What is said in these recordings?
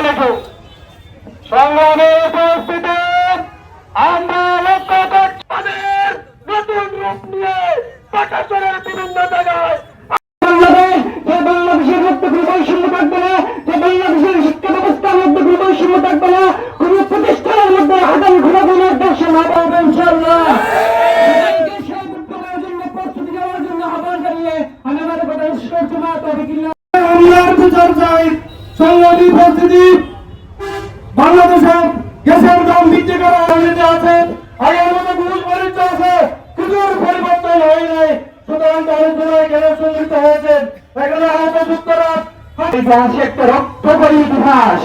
আলাইকুম। সংগ্রামের উপস্থিতি আমরা লক্ষ্য করছি আমাদের নতুন রূপ নিয়ে প্রশাসনের বিভিন্ন জায়গায় বাংলাদেশের মধ্যে কোনো বৈষম্য থাকবে না, যে বাংলাদেশের শিক্ষা ব্যবস্থার মধ্যে কোনো বৈষম্য থাকবে না, কোন প্রতিষ্ঠানের মধ্যে হাজার ঘোরাঘুরির দর্শন হবে ইনশাআল্লাহ। প্রস্তুতি নেওয়ার জন্য আহ্বান জানিয়ে আমি আমার কথা শেষ করছি। সংগ্রামী পরিস্থিতি বাংলাদেশের গ্যাসের দাম বৃদ্ধি করা আছে, আগের মতো ঘুষ বাণিজ্য আছে, কিছুর পরিবর্তন হয় নাই। সুতরাং তাদের গ্যাসের সংযুক্ত হয়েছে, এখানে আহত যুক্তরাষ্ট্র ইতিহাস একটা রক্তকরী ইতিহাস।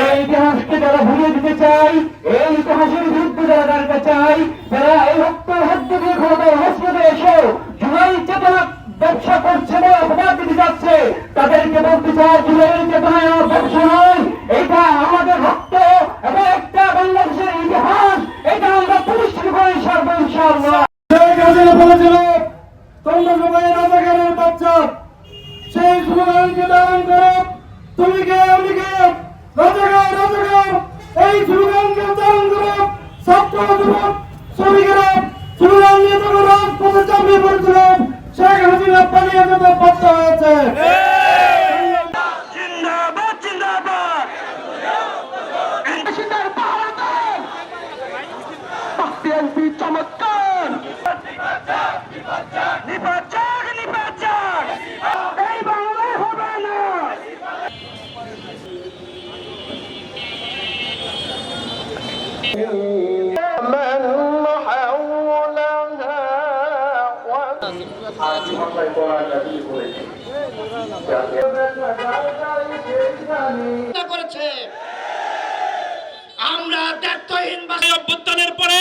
এই ইতিহাসকে যারা ভুলিয়ে দিতে চাই, এই ইতিহাসের বিরুদ্ধে যারা দাঁড়াতে চাই, যারা এই রক্ত হাত দিয়ে ক্ষমতার হস্ততে এসে জুলাই চেতনা ব্যবসা করছে না, অপবাদ দিতে যাচ্ছে, তাদেরকে বলতে চাই জুলাই চেতনায় ব্যবসা নয়, এটা আমাদের রক্ত এবং একটা বাংলাদেশের ইতিহাস, এটা আমরা প্রতিষ্ঠিত করে সারবো ইনশাআল্লাহ। বলেছিল তোমরা সবাই রাজাকারের বাচ্চা, সেই স্লোগানকে ধারণ করো, তুমি কে আমি কে, রাজাকার রাজাকার, এই স্লোগানকে ধারণ করো। ছাত্র যুবক শ্রমিকেরা স্লোগান নিয়ে যখন রাজপথে চাপিয়ে পড়েছিল, শেখ হাসিনা পালিয়ে যেতে বাধ্য হয়েছে। জিন্দাবাদ জিন্দাবাদ চমৎকার নিপাচাক নিপাচাক এই বাংলায় হবে না। আমরা দায়িত্বহীন অভ্যুত্থানের পরে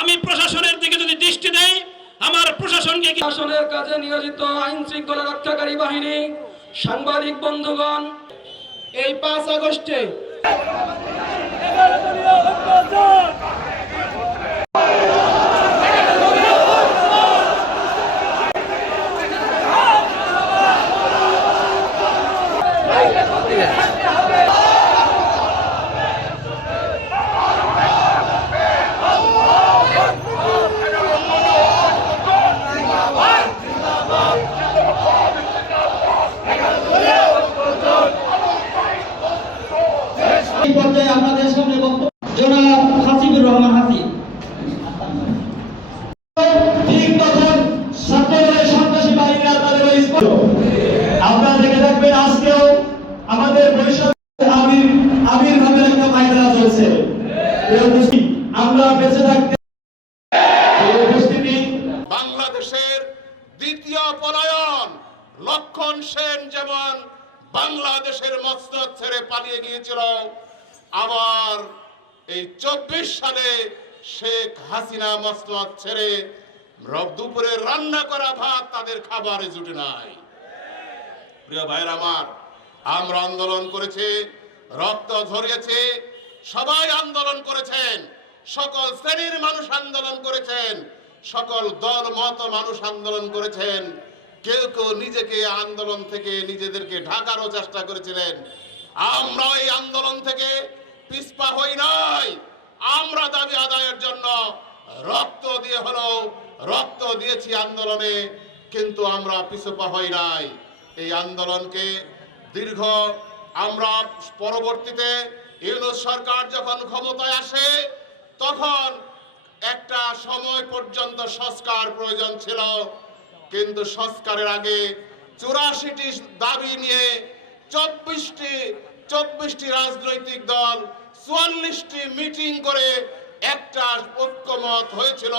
আমি প্রশাসনের দিকে যদি দৃষ্টি দেই, আমার প্রশাসনকে শাসনের কাজে নিয়োজিত আইন শৃঙ্খলা রক্ষাকারী বাহিনী, সাংবাদিক বন্ধুগণ, এই 5 আগস্টে আমাদের সামনে বক্তব্য জনাব হাসিবুর রহমান হাসিব। ঠিক তখন ছাত্রদলের সন্ত্রাসী বাহিনীরা তাদের আপনারা দেখে থাকবেন, আজকেও আমাদের বরিশাল আবির্ভাবের একটা পায়খানা চলছে। আমরা বেঁচে থাকতে বাংলাদেশের দ্বিতীয় পলায়ন লক্ষণ সেন যেমন বাংলাদেশের মসনদ ছেড়ে পালিয়ে গিয়েছিল, আবার এই 24 সালে শেখ হাসিনা মসনদ ছেড়ে দুপুরে রান্না করা ভাত তাদের খাবারে জুটে নাই। প্রিয় ভাইরা আমার, আমরা আন্দোলন করেছি, রক্ত ঝরিয়েছে, সবাই আন্দোলন করেছেন, সকল শ্রেণীর মানুষ আন্দোলন করেছেন, সকল দল মত মানুষ আন্দোলন করেছেন। কেউ কেউ নিজেকে আন্দোলন থেকে নিজেদেরকে ঢাকারও চেষ্টা করেছিলেন। আমরা এই আন্দোলন থেকে পিছপা হই নাই। আমরা দাবি আদায়ের জন্য রক্ত দিয়ে হলেও রক্ত দিয়েছি আন্দোলনে, কিন্তু আমরা পিছপা হই নাই। এই আন্দোলনকে দীর্ঘ আমরা পরবর্তীতে ইউনূস সরকার যখন ক্ষমতায় আসে, তখন একটা সময় পর্যন্ত সংস্কার প্রয়োজন ছিল, কিন্তু সংস্কারের আগে 84টি দাবি নিয়ে 24টি রাজনৈতিক দল 44টি মিটিং করে একটা ঐক্যমত হয়েছিল।